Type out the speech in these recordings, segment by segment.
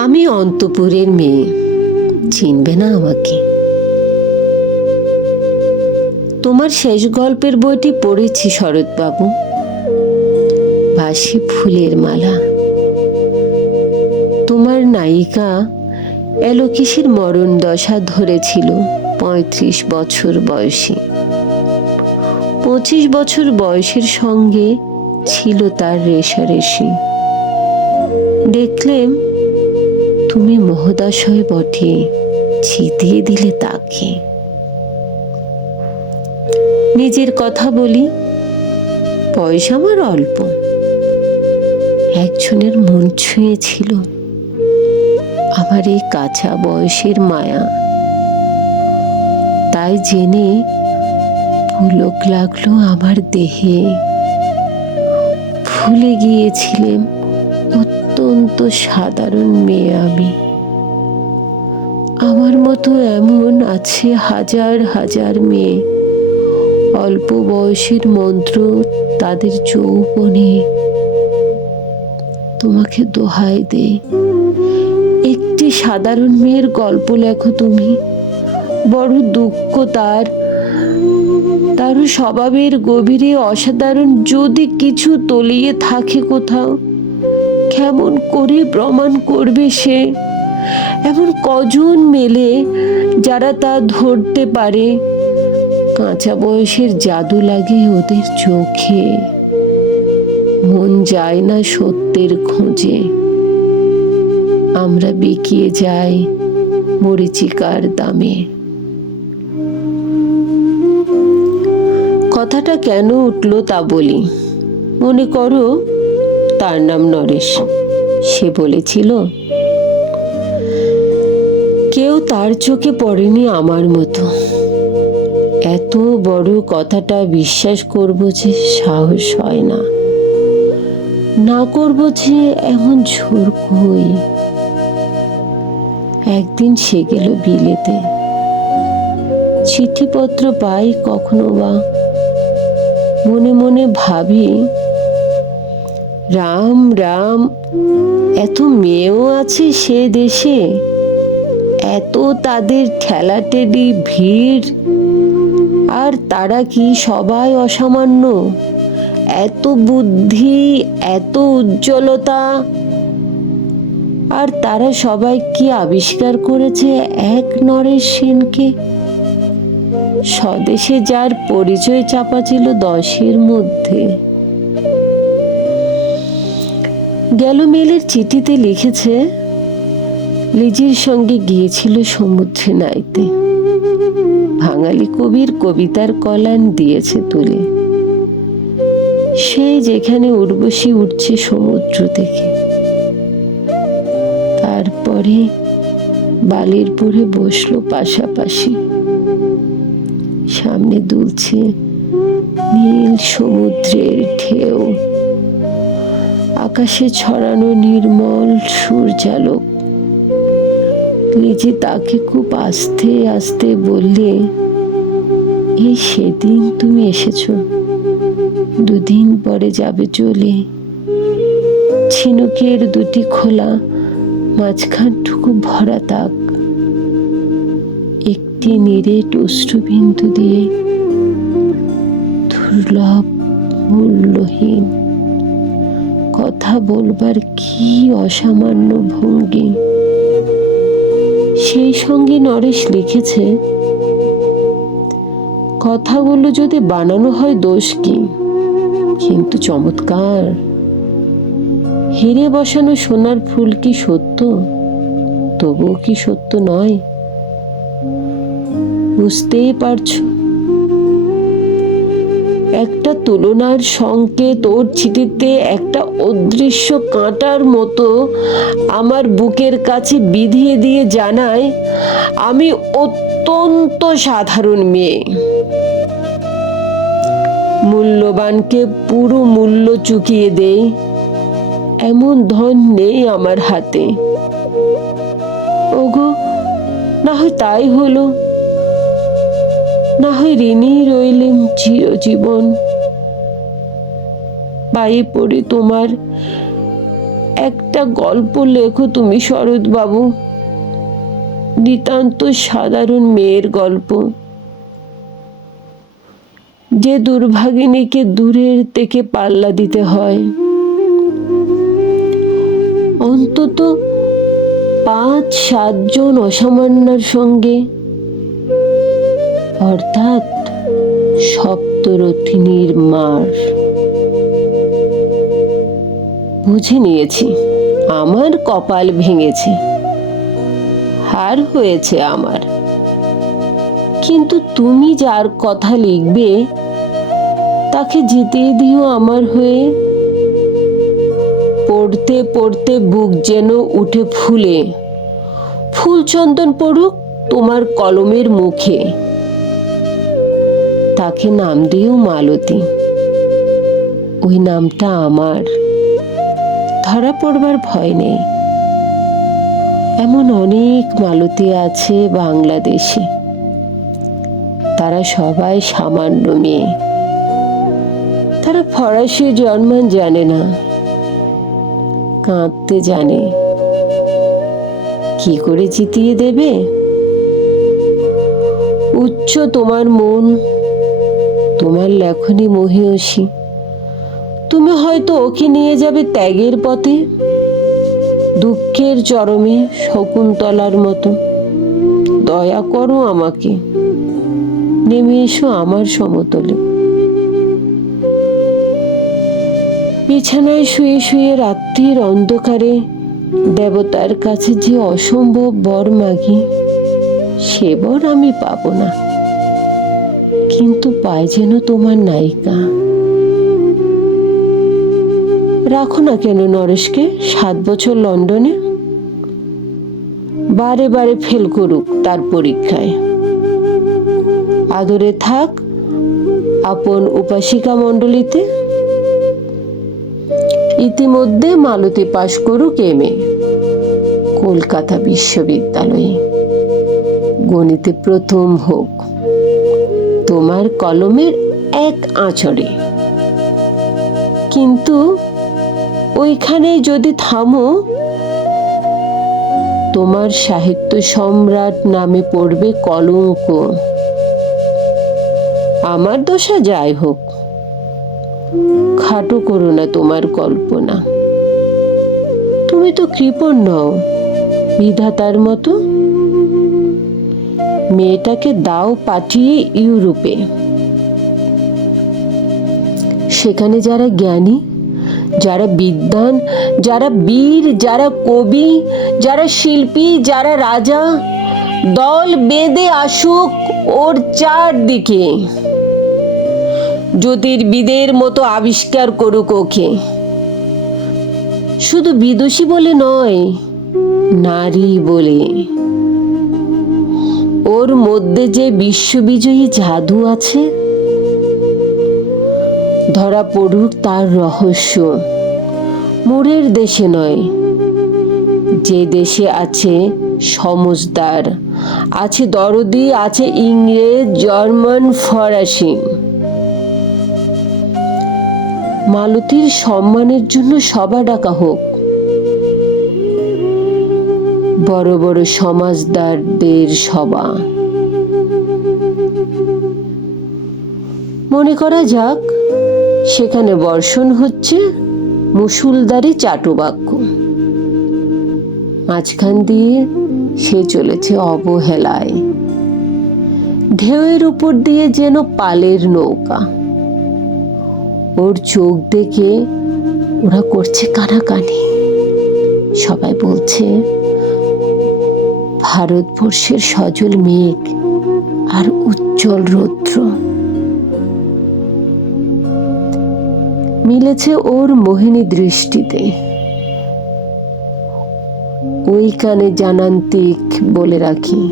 আমি অন্তপুরের মেয়ে। চিনবে না আমাকে। তোমার শেষ গল্পের বইটি পড়েছি শরৎবাবু। বাসি ফুলের মালা। তোমার নায়িকা এলোকিসের মরণ দশা ধরেছিল পঁয়ত্রিশ বছর বয়সী। পঁচিশ বছর বয়সের সঙ্গে ছিল তার রেশারেশি। দেখলেম তুমি মহোদশয় বটে, ছিটিয়ে দিলে তাকে। নিজের কথা বলি, পয়সা আমার অল্প। একজনের মন ছুঁয়েছিল। আমার এই কাঁচা বয়সের মায়া। তাই জেনে পুলক লাগল আমার দেহে। ভুলে গিয়েছিলেন অত্যন্ত সাধারণ মেয়ে আমি। আমার মতো এমন আছে হাজার হাজার মেয়ে। অল্প বয়সের মন্ত্র তাদের যৌবনে। তোমাকে দোহাই দে। একটি সাধারণ মেয়ের গল্প লেখো তুমি। বড় দুঃখ তার। তারও স্বভাবের গভীরে অসাধারণ যদি কিছু তলিয়ে থাকে কোথাও। কেমন করে প্রমাণ করবে সে? এমন কজন মেলে যারা তা ধরতে পারে? কাঁচা বয়সের জাদু লাগে ওদের চোখে। মন যায় না সত্যের খোঁজে। আমরা বিকিয়ে যাই মরিচিকার দামে। কথাটা কেন উঠল তা বলি। মনে করো তার নাম নরেশ। সে বলেছিল, কেউ তার চোখে পড়েনি আমার মতো। এত বড় কথাটা বিশ্বাস করব যে সাহস হয় না। না করব যে এমন ঝোর কই একদিন সে গেল বিলেতে। চিঠিপত্র পাই কখনো বা। মনে মনে ভাবি রাম রাম, এত মেয়েও আছে সে দেশে? এত তাদের ঠেলাটেলি ভিড়? আর তারা কি সবাই অসামান্য? এত বুদ্ধি, এত উজ্জ্বলতা? আর তারা সবাই কি আবিষ্কার করেছে এক নরেশ সেনকে? স্বদেশে যার পরিচয় চাপা ছিল দশের মধ্যে। গেল মেলের চিঠিতে লিখেছে, লিজির সঙ্গে গিয়েছিল সমুদ্রে নাইতে। বাঙালি কবির কবিতার কলান দিয়েছে তুলে। সেই যেখানে উর্বশী উঠছে সমুদ্র থেকে। তারপরে বালির পরে বসল পাশাপাশি। সামনে দুলছে নীল সমুদ্রের ঢেউ। আকাশে ছড়ানো নির্মল সূর্যালোক। লিজি তাকে খুব আস্তে আস্তে বললে এই সেদিন তুমি এসেছ। দুদিন পরে যাবে চলে। ছিনুকের দুটি খোলা, মাঝখানটুকু ভরা তাক। একটি নিরেট অশ্রুবিন্দু দিয়ে দুর্লভ মূল্যহীন কথা বলবার কি অসামান্য ভঙ্গি। সেই সঙ্গে নরেশ লিখেছে, কথাগুলো যদি বানানো হয় দোষ কি? কিন্তু চমৎকার। হিরে বসানো সোনার ফুল কি সত্য? তবুও কি সত্য নয়? বুঝতেই পারছ? একটা তুলনার সংকেত ওর চিঠিতে একটা অদৃশ্য কাঁটার মতো আমার বুকের কাছে বিধিয়ে দিয়ে জানায়, আমি অত্যন্ত সাধারণ মেয়ে। মূল্যবানকে পুরো মূল্য চুকিয়ে দেয় এমন ধন নেই আমার হাতে। ওগো, না হয় তাই হলো। না হয় ঋণী রইলেন চিরজীবন। পায়ে পড়ে তোমার একটা গল্প লেখো তুমি শরৎ বাবু নিতান্ত সাধারণ মেয়ের গল্প। যে দুর্ভাগিনীকে দূরের থেকে পাল্লা দিতে হয়। অন্তত পাঁচ সাতজন অসামান্যার সঙ্গে অর্থাৎ সপ্তরথিনীর মার। বুঝে নিয়েছি, আমার কপাল ভেঙেছে। হার হয়েছে আমার। কিন্তু তুমি যার কথা লিখবে, তাকে জিতিয়ে দিও আমার হয়ে। পড়তে পড়তে বুক যেন উঠে ফুলে। ফুল চন্দন পড়ুক তোমার কলমের মুখে। তাকে নাম দিও মালতী। ওই নামটা আমার। ধরা পড়বার ভয় নেই। এমন অনেক মালতী আছে বাংলাদেশে। তারা সবাই সামান্য মেয়ে। তারা ফরাসি জন্মান জানে না। কাঁদতে জানে। কি করে জিতিয়ে দেবে? উচ্চ তোমার মন তোমার লেখনী মহিয়সী। তুমি হয়তো ওকে নিয়ে যাবে ত্যাগের পথে, দুঃখের চরমে শকুন্তলার মতো। দয়া করো আমাকে, নেমে এসো আমার সমতলে। বিছানায় শুয়ে শুয়ে রাত্রির অন্ধকারে দেবতার কাছে যে অসম্ভব বর মাগি, সে বর আমি পাবো না। কিন্তু পায় যেন তোমার নায়িকা। রাখো না কেন নরেশকে, সাত বছর লন্ডনে। বারে বারে ফেল করুক তার পরীক্ষায়। আদরে থাক আপন উপাসিকা মণ্ডলীতে। ইতিমধ্যে মালতী পাশ করুক এম এ, কলকাতা বিশ্ববিদ্যালয়ে। গণিতে প্রথম হোক। তোমার কলমের এক আঁচড়ে। কিন্তু ওইখানে যদি থামো, তোমার সাহিত্য সম্রাট নামে পড়বে কলঙ্ক। আমার দশা যাই হোক, খাটো করো না তোমার কল্পনা। তুমি তো কৃপণ নও, বিধাতার মতো। মেয়েটাকে দাও পাঠিয়ে ইউরোপে। সেখানে যারা জ্ঞানী, যারা বিদ্বান, যারা বীর, যারা কবি, যারা শিল্পী, যারা রাজা, দল বেঁধে আসুক ওর চারদিকে। জ্যোতির্বিদের মতো আবিষ্কার করুক ওকে। শুধু বিদুষী বলে নয়, নারী বলে। ওর মধ্যে যে বিশ্ববিজয়ী জাদু আছে, ধরা পড়ুক তার রহস্য। মোরের দেশে নয়, যে দেশে আছে সমজদার, আছে দরদি, আছে ইংরেজ, জার্মান, ফরাসি। মালতীর সম্মানের জন্য সভা ডাকা হোক বড় বড় সমাজদারদের সভা। মনে করা যাক, সেখানে বর্ষণ হচ্ছে মুসুলদারি চাটুবাক্য। মাঝখান দিয়ে সে চলেছে অবহেলায়। ঢেউয়ের উপর দিয়ে যেন পালের নৌকা। ওর চোখ দেখে ওরা করছে কানাকানি। সবাই বলছে ভারতবর্ষের সজল মেঘ আর উজ্জ্বল রৌদ্র। মিলেছে ওর মোহিনী দৃষ্টিতে। ওই কানে জানান্তিক বলে রাখি,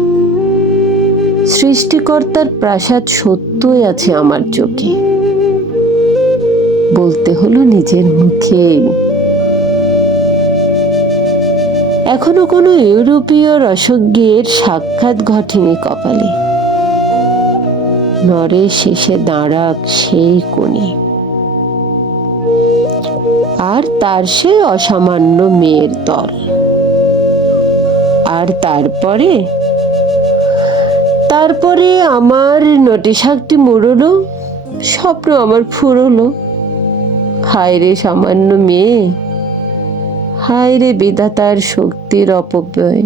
সৃষ্টিকর্তার প্রাসাদ সত্যই আছে আমার চোখে। বলতে হলো নিজের মুখে। এখনও কোনো ইউরোপীয় রসজ্ঞের সাক্ষাৎ ঘটেনি কপালে। নরে শেষে দাঁড়াক সেই কোণে। আর তার সে অসামান্য মেয়ের দল। আর তারপরে? তারপরে আমার নটি শাকটি মুড়লো, স্বপ্ন আমার ফুরলো। হায় রে সামান্য মেয়ে। হায় রে বিধাতার শক্তির অপব্যয়।